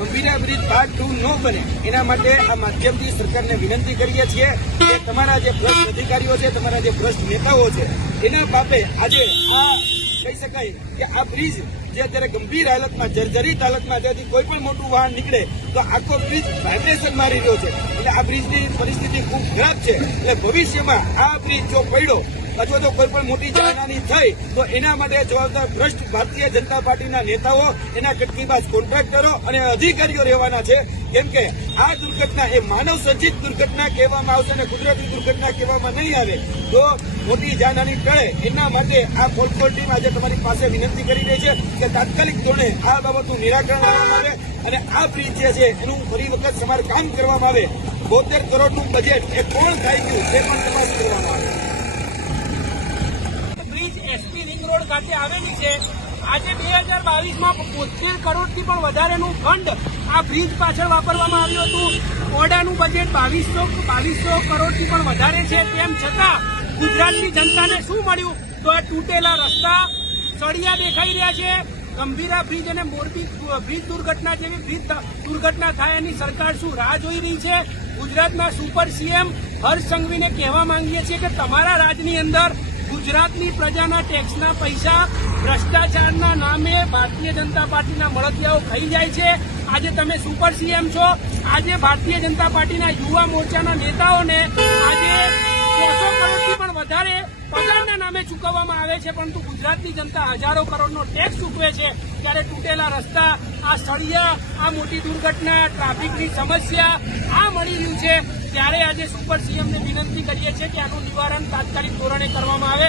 Gambhira bridge part 2 ન બને એના માટે આ માધ્યમથી સરકારને વિનંતી કરીએ છીએ કે તમારા જે ભ્રષ્ટ અધિકારીઓ છે, તમારા જે ભ્રષ્ટ નેતાઓ છે, એના પાપે આજે આ કહી શકાય કે આ બ્રિજ જે અત્યારે ગંભીર હાલતમાં, જર્જરિત હાલતમાં, ત્યાંથી કોઈ પણ મોટું વાહન નીકળે તો આખો બ્રિજ વાઇબ્રેશન મારી રહ્યો છે. એટલે આ બ્રિજની પરિસ્થિતિ ખૂબ ખરાબ છે. એટલે ભવિષ્યમાં આ બ્રિજ જો પડ્યો અથવા તો કોઈ પણ મોટી જાનહાની થઈ તો એના માટે જવાબદાર ભ્રષ્ટ ભારતીય જનતા પાર્ટીના નેતાઓ, એના કટકીબાજ કોન્ટ્રાક્ટરો અને અધિકારીઓ રહેવાના છે. કેમ કે આ દુર્ઘટના એ માનવ સર્જિત દુર્ઘટના કહેવામાં આવશે અને કુદરતી દુર્ઘટના કહેવામાં નહીં આવે તો મોટી જાનહાની ટળે. એના માટે આ પોલકોલ ટીમ આજે તમારી પાસે વિનંતી કરી રહી છે કે તાત્કાલિક ધોરણે આ બાબતનું નિરાકરણ લાવવામાં આવે અને આ બ્રિજ જે છે એનું ફરી વખત સમારકામ કરવામાં આવે. 72 કરોડનું બજેટ એ કોણ ખાઈ ગયું તે પણ તપાસ કરવામાં આવે. એસપી રિંગ રોડ ખાતે આવેલી છે. આજે 2022માં 72 કરોડથી પણ વધારેનું ફંડ આ બ્રિજ પાછળ વાપરવામાં આવ્યું હતું. ઓડાનું બજેટ 2200 કરોડથી પણ વધારે છે. તેમ છતાં ગુજરાતની જનતાને શું મળ્યું? તો આ તૂટેલા રસ્તા, સળિયા દેખાઈ રહ્યા છે. ગંભીરા બ્રિજ અને મોરબી બ્રિજ દુર્ઘટના જેવી બ્રિજ દુર્ઘટના થાય એની સરકાર શું રાહ જોઈ રહી છે? ગુજરાતના સુપર સીએમ હર્ષ સંઘવીને કહેવા માંગીએ છીએ કે તમારા રાજની અંદર ગુજરાતની પ્રજાના ટેક્સના પૈસા ભ્રષ્ટાચારના નામે ભારતીય જનતા પાર્ટીના મળતિયાઓ ખાઈ જાય છે. આજે તમે સુપર સીએમ છો. આજે ભારતીય જનતા પાર્ટીના યુવા મોરચાના નેતાઓને આજે 100 કરોડથી પણ વધારે પગારના નામે ચૂકવવામાં આવે છે, પરંતુ ગુજરાતની જનતા હજારો કરોડનો ટેક્સ ચૂકવે છે. ત્યારે તૂટેલા રસ્તા, આ સળિયા, આ મોટી દુર્ઘટના, ટ્રાફિકની સમસ્યા આ મળી રહ્યું છે. ત્યારે આજે સુપર સીએમને વિનંતી કરીએ છીએ કે આનું નિવારણ તાત્કાલિક ધોરણે કરવામાં આવે.